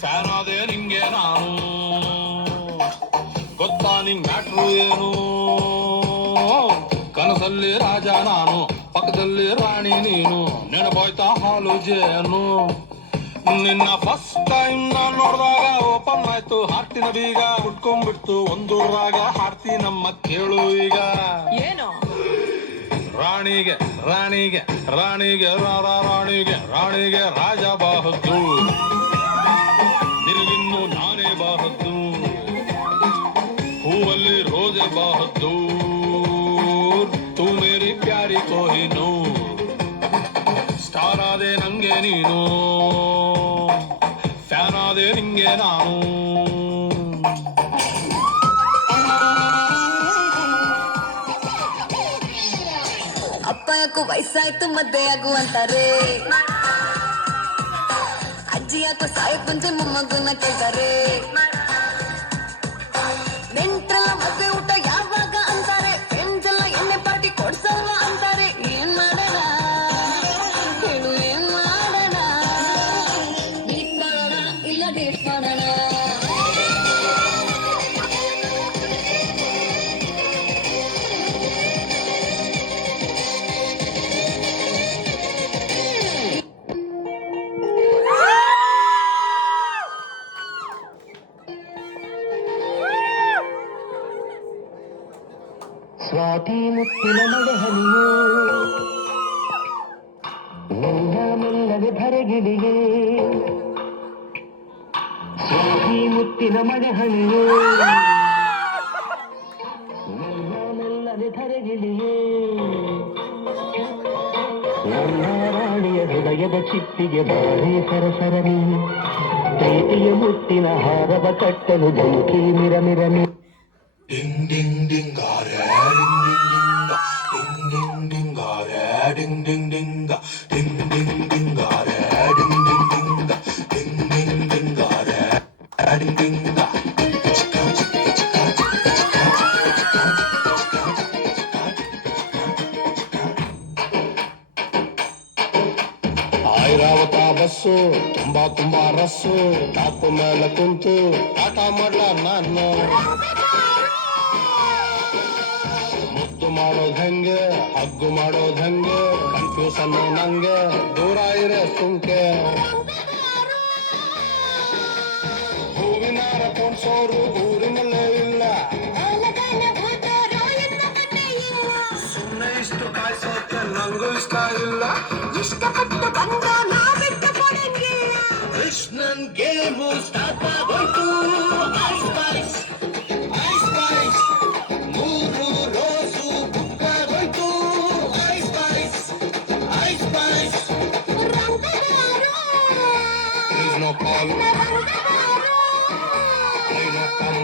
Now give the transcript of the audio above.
fan ಆದೆ ನಿಂಗೆ ನಾನು ಗೊತ್ತಾ ನಿಂಗ್ ಮ್ಯಾಟ್ರು ಏನು ಕನಸಲ್ಲಿ ರಾಜ ನಾನು ಪಕ್ಕದಲ್ಲಿ ರಾಣಿ ನೀನು ನೆನಪಾಯ್ತಾ ಹಾಲು ಜೇನು ನಿನ್ನ ಫಸ್ಟ್ ಟೈಮ್ ನಾನ್ ನೋಡಿದಾಗ ಓಪನ್ ಆಯ್ತು ಹಾರ್ಟಿನ ಬೀಗ ಕುಟ್ಕೊಂಡ್ಬಿಡ್ತು ಒಂದು ರಾಗ ಹಾಡ್ತಿ ನಮ್ಮ ಕೇಳು ಈಗ ಏನು ರಾಣಿಗೆ ರಾಣಿಗೆ ರಾಣಿಗೆ ರಾಣಿಗೆ ರಾಣಿಗೆ ರಾಜ ಬಾಹದ್ದು ನಿನಗಿನ್ನು ನಾನೇ ಬಾಹದ್ದು ಹೂವಲ್ಲಿ ರೋಜೆ ಬಾಹದ್ದು ತೂ ಮೇರಿ ಪ್ಯಾರಿ ಕೋಹಿನೂರ್ ಸ್ಟಾರ್ ಆದೆ ನಂಗೆ ನೀನು ಫ್ಯಾನ್ ಆದೆ ನಿಂಗೆ ನಾನು ಅಪ್ಪ ಯಾಕೋ ವಯಸ್ಸಾಯ್ತು ಮದ್ವೆ ಆಗು ಅಂತಾರೆ ಅಜ್ಜಿ ಯಾಕೋ ಸಾಯಕ್ ಮುಂಚೆ ಮೊಮ್ಮಗನ್ನ ಕೇಳ್ತಾರೆ ನೆಂಟ್ರೆಲ್ಲ ಮದ್ವೆ ಊಟ ಯಾವಾಗ ಅಂತಾರೆ ಫ್ರೆಂಡ್ಸ್ ಎಲ್ಲ ಎಣ್ಣೆ ಪಾರ್ಟಿ ಕೊಡ್ಸಲ್ವಾ ಅಂತಾರೆ ಏನ್ ಮಾಡೋಣ ಹೇಳು ಏನ್ ಮಾಡೋಣ ಮೀಟ್ ಮಾಡೋಣ ಇಲ್ಲ ಡೇಟ್ ಮಾಡೋಣ ಸ್ವಾತಿ ಮುತ್ತಿನ ಮಳೆ ಹನಿಯೋ ನನ್ನ ಮೆಲ್ಲನೆ ಧರೆಗಿಳಿಯೇ ಸ್ವಾತಿ ಮುತ್ತಿನ ಮಳೆ ಹನಿಯೋ ನನ್ನ ಮೆಲ್ಲನೆ ಧರೆಗಿಳಿಯೇ ನನ್ನ ರಾಣಿಯ ಹೃದಯದ ಚಿಪ್ಪಿಗೆ ಬಾರಿ ಸರಸರನಿ ಪ್ರೀತಿಯ ಮುತ್ತಿನ ಹಾರವ ಕಟ್ಟಲು ಜಂಕಿ ಮಿರಮಿರಮಿ Ding ding ding gare ding ding ding gare ding ding ding ding ding ding gare ding ding ding gare ding ding chika chika chika chika Airavata bus ತುಂಬಾ ತುಂಬಾ ರಸ್ಸು ಟಾಪು ಮೇಲೆ ಕುಂತು ಟಾಟಾ ಮಾಡ್ಲ ನಾನು ಮುದ್ದು ಮಾಡೋದ್ ಹೆಂಗೆ ಹಗ್ಗು ಮಾಡೋದ್ ಹೆಂಗೆ ಕನ್ಫ್ಯೂಷನ್ ನಂಗೆ ದೂರ ಇರೆ ಸುಮ್ಕೆ ಹೂವಿನಾರ ಪೋಣ್ಸೋರು ಊರಿನಲ್ಲೇ ಇಲ್ಲ ಸುಮ್ಮನೆ ಇಷ್ಟು ಕಾಯ್ಸೋಕೆ ನಂಗೂ ಇಷ್ಟ ಇಲ್ಲ ಇಷ್ಟಪಟ್ಟು ಬಂದ ನಾ ಬಿಟ್ಟು ಕೊಡಂಗಿಲ್ಲ ಕೃಷ್ಣನ್ ಗೇಮು ಸ್ಟಾರ್ಟ್ ಆಗೋಯ್ತು ಐಸ್ ಸ್ಪೈಸ್ ಐಸ್ ಸ್ಪೈಸ್ ಮೂರು ರೋಸು ಬುಕ್ಕಾಗೋಯ್ತು ice spice ice spice please no call I no come